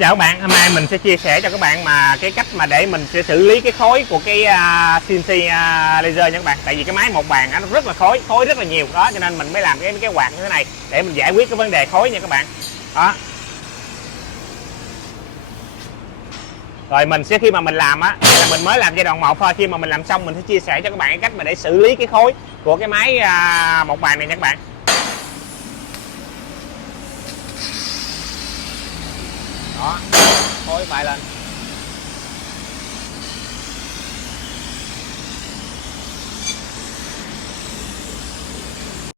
Chào các bạn, hôm nay mình sẽ chia sẻ cho các bạn mà cái cách mà để mình sẽ xử lý cái khối của cái CNC laser nha các bạn. Tại vì cái máy một bàn nó rất là khối rất là nhiều đó, cho nên mình mới làm cái quạt như thế này để mình giải quyết cái vấn đề khối nha các bạn. Đó. Rồi mình sẽ khi mà mình làm á, là mình mới làm giai đoạn 1 thôi, khi mà mình làm xong mình sẽ chia sẻ cho các bạn cái cách mà để xử lý cái khối của cái máy một bàn này nha các bạn. Đó, khối bay lên.